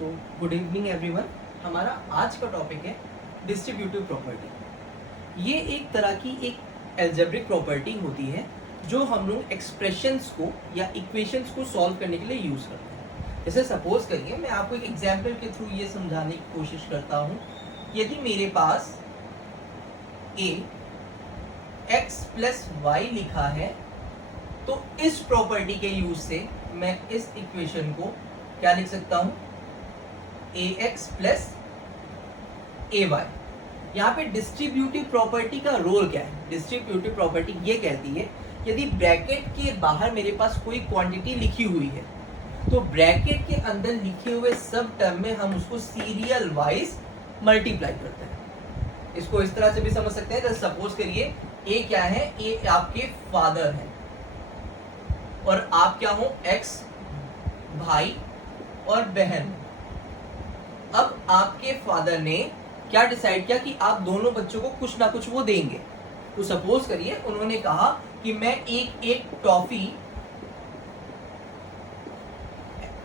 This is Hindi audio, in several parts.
So good evening everyone. हमारा आज का टॉपिक है डिस्ट्रीब्यूटिव प्रॉपर्टी। ये एक तरह की एक एल्जेब्रिक प्रॉपर्टी होती है जो हम लोग एक्सप्रेशंस को या इक्वेशंस को सॉल्व करने के लिए यूज़ करते हैं। जैसे सपोज करिए मैं आपको एक एग्जाम्पल के थ्रू ये समझाने की कोशिश करता हूँ। यदि मेरे पास a x प्लस वाई लिखा है तो इस प्रॉपर्टी के यूज से मैं इस इक्वेशन को क्या लिख सकता हूं, ax प्लस ay। यहाँ पे डिस्ट्रीब्यूटिव प्रॉपर्टी का रोल क्या है? डिस्ट्रीब्यूटिव प्रॉपर्टी ये कहती है यदि ब्रैकेट के बाहर मेरे पास कोई क्वांटिटी लिखी हुई है तो ब्रैकेट के अंदर लिखे हुए सब टर्म में हम उसको सीरियल वाइज मल्टीप्लाई करते हैं। इसको इस तरह से भी समझ सकते हैं। जैसे सपोज करिए a क्या है, a आपके फादर हैं और आप क्या हो, x भाई और बहन। अब आपके फादर ने क्या डिसाइड किया कि आप दोनों बच्चों को कुछ ना कुछ वो देंगे। तो सपोज करिए उन्होंने कहा कि मैं एक टॉफी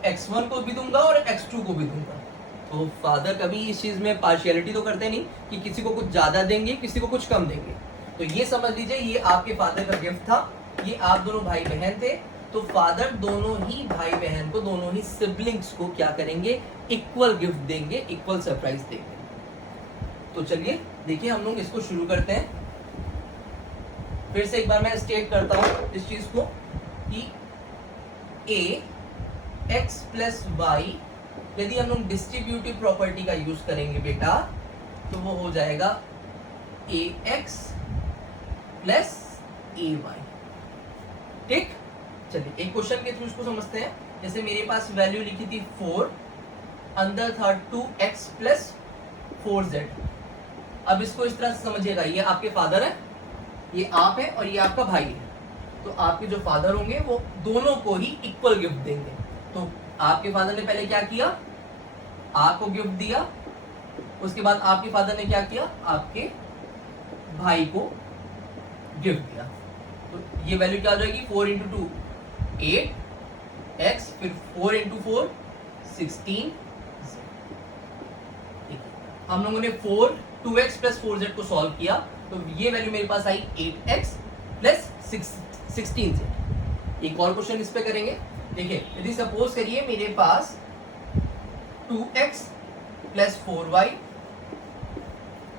x1 को भी दूंगा और x2 को भी दूंगा। तो फादर कभी इस चीज में पार्शियलिटी तो करते नहीं कि किसी को कुछ ज्यादा देंगे किसी को कुछ कम देंगे। तो ये समझ लीजिए ये आपके फादर का गिफ्ट था, ये आप दोनों भाई बहन थे, तो फादर दोनों ही भाई बहन को, दोनों ही सिबलिंग्स को क्या करेंगे, इक्वल गिफ्ट देंगे, इक्वल सरप्राइज देंगे। तो चलिए देखिए हम लोग इसको शुरू करते हैं। फिर से एक बार मैं स्टेट करता हूं इस चीज को कि a x प्लस वाई, यदि हम लोग डिस्ट्रीब्यूटिव प्रॉपर्टी का यूज करेंगे बेटा तो वो हो जाएगा ax प्लस ay। ठीक, चलिए एक क्वेश्चन के थ्रू इसको समझते हैं। जैसे मेरे पास वैल्यू लिखी थी 4, अंदर था 2x प्लस 4z। अब इसको इस तरह से समझिएगा, ये आपके फादर है, ये आप है और ये आपका भाई है। तो आपके जो फादर होंगे वो दोनों को ही इक्वल गिफ्ट देंगे। तो आपके फादर ने पहले क्या किया, आपको गिफ्ट दिया, उसके बाद आपके फादर ने क्या किया, आपके भाई को गिफ्ट दिया। तो ये वैल्यू क्या हो जाएगी, 4 इंटू 2 8x, फिर 4 इंटू 4 16। हम लोगों ने 2x प्लस 4z को सॉल्व किया तो ये वैल्यू मेरे पास आई 8x प्लस 16z। एक और क्वेश्चन इस पे करेंगे। देखिए यदि सपोज करिए मेरे पास 2x प्लस 4y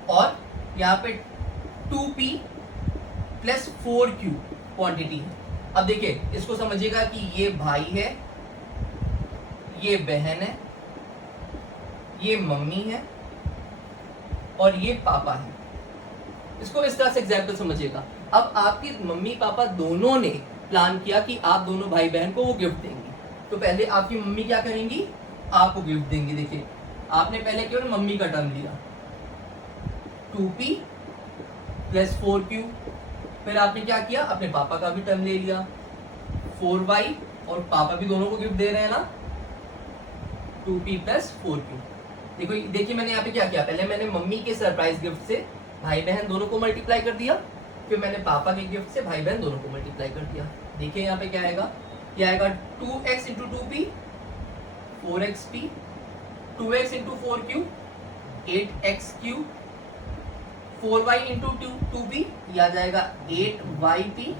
और यहाँ पे 2p प्लस 4q क्वांटिटी है। अब देखिए इसको समझिएगा कि ये भाई है, ये बहन है, ये मम्मी है और ये पापा है। इसको इस तरह से एग्जाम्पल समझिएगा। अब आपके मम्मी पापा दोनों ने प्लान किया कि आप दोनों भाई बहन को वो गिफ्ट देंगी। तो पहले आपकी मम्मी क्या करेंगी, आपको गिफ्ट देंगी। देखिए आपने पहले केवल मम्मी का टर्म लिया 2p प्लस 4q, फिर आपने क्या किया, अपने पापा का भी टर्म ले लिया 4y, और पापा भी दोनों को गिफ्ट दे रहे हैं ना 2p प्लस 4q। देखिए मैंने यहाँ पे क्या किया, पहले मैंने मम्मी के सरप्राइज गिफ्ट से भाई बहन दोनों को मल्टीप्लाई कर दिया, फिर मैंने पापा के गिफ्ट से भाई बहन दोनों को मल्टीप्लाई कर दिया। देखिए यहाँ पे क्या आएगा, ये आएगा 2x into 2p 4xp, 2x into 4q 8xq, 4y into 2p ये आ जाएगा 8yp,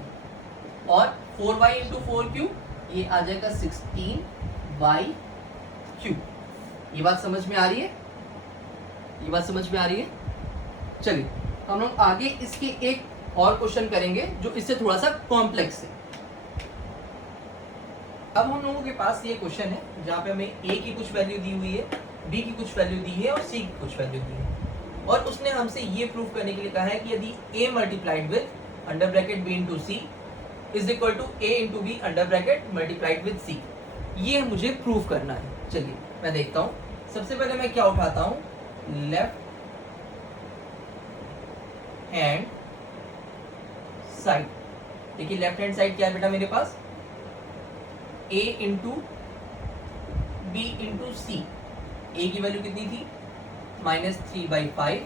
और 4y इंटू 4q ये आ जाएगा 16yq। ये बात समझ में आ रही है, ये बात समझ में आ रही है। चलिए हम लोग आगे इसके एक और क्वेश्चन करेंगे जो इससे थोड़ा सा कॉम्प्लेक्स है। अब हम लोगों के पास ये क्वेश्चन है जहाँ पे हमें a की कुछ वैल्यू दी हुई है, b की कुछ वैल्यू दी है और c की कुछ वैल्यू दी है, और उसने हमसे ये प्रूव करने के लिए कहा है कि यदि a multiplied with under bracket b into C is equal to a into B under bracket multiplied with c, ये मुझे प्रूव करना है। चलिए मैं देखता हूँ। सबसे पहले मैं क्या उठाता हूँ, लेफ्ट हैंड साइड। देखिए लेफ्ट हैंड साइड क्या है बेटा मेरे पास, a into B into C. a की वैल्यू कितनी थी, -3/5,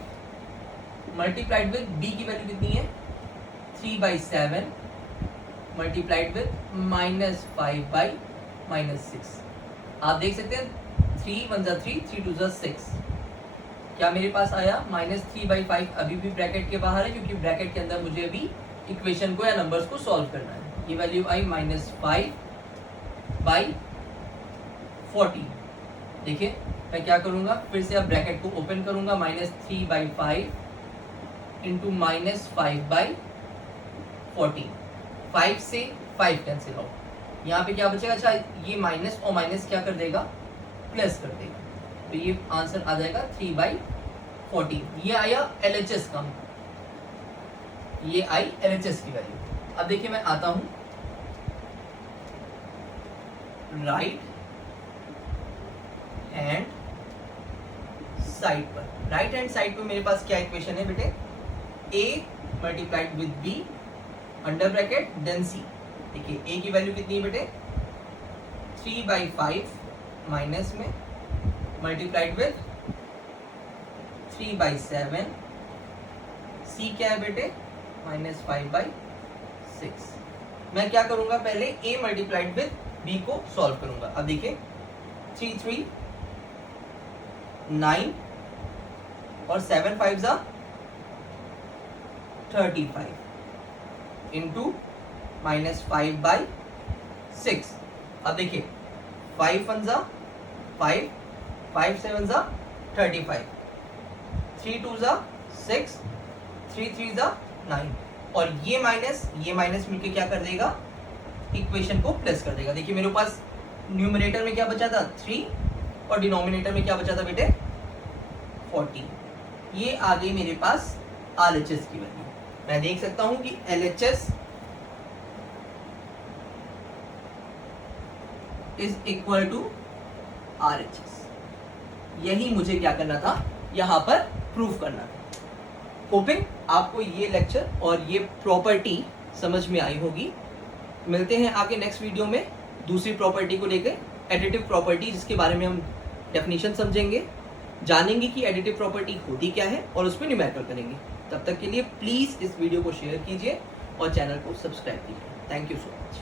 मल्टीप्लाइड विद b की वैल्यू कितनी है 3/7, मल्टीप्लाइड विद -5/6। आप देख सकते हैं 3 1 जा 3 3 2 जा 6। क्या मेरे पास आया -3/5, अभी भी ब्रैकेट के बाहर है क्योंकि ब्रैकेट के अंदर मुझे अभी इक्वेशन को या नंबर्स को सॉल्व करना है। ये वैल्यू आई -5/14। देखिए मैं क्या करूंगा, फिर से अब ब्रैकेट को ओपन करूंगा, -3/5 इंटू -5/14। 5 से 5 कैंसिल आउट, यहाँ पे क्या बचेगा, अच्छा ये माइनस और माइनस क्या कर देगा, प्लस कर देगा, तो ये आंसर आ जाएगा 3/14। ये आया LHS का, ये आई LHS की वैल्यू। अब देखिए मैं आता हूं राइट हैंड साइड पर। राइट हैंड साइड पर मेरे पास क्या इक्वेशन है बेटे, a multiplied with b under bracket then c। देखिए a की वैल्यू कितनी है बेटे, 3/5 माइनस में मल्टीप्लाइड विद 3/7, c क्या है बेटे -5/6। मैं क्या करूंगा, पहले a मल्टीप्लाइड विद b को सॉल्व करूंगा। अब देखिए 3 3 9 और 7 5 जा 35 इंटू -5/6। अब देखिए 5 1 जा 5, 5 7 जा 35, 3 2 जा 6, 3 3 जा 9, और ये माइनस मिलके क्या कर देगा, इक्वेशन को प्लस कर देगा। देखिए मेरे पास न्यूमरेटर में क्या बचा था 3 और डिनोमिनेटर में क्या बचा था बेटे 14। ये आ गई मेरे पास RHS की वैल्यू। मैं देख सकता हूं कि LHS is equal to RHS। यही मुझे क्या करना था, यहां पर प्रूफ करना था। होपिंग आपको ये लेक्चर और ये प्रॉपर्टी समझ में आई होगी। मिलते हैं आगे नेक्स्ट वीडियो में दूसरी प्रॉपर्टी को लेकर, एडिटिव प्रॉपर्टी, जिसके बारे में हम डेफिनेशन समझेंगे, जानेंगे कि एडिटिव प्रॉपर्टी होती क्या है और उस पर न्यूमेरिकल करेंगे। तब तक के लिए प्लीज़ इस वीडियो को शेयर कीजिए और चैनल को सब्सक्राइब कीजिए। Thank you so much.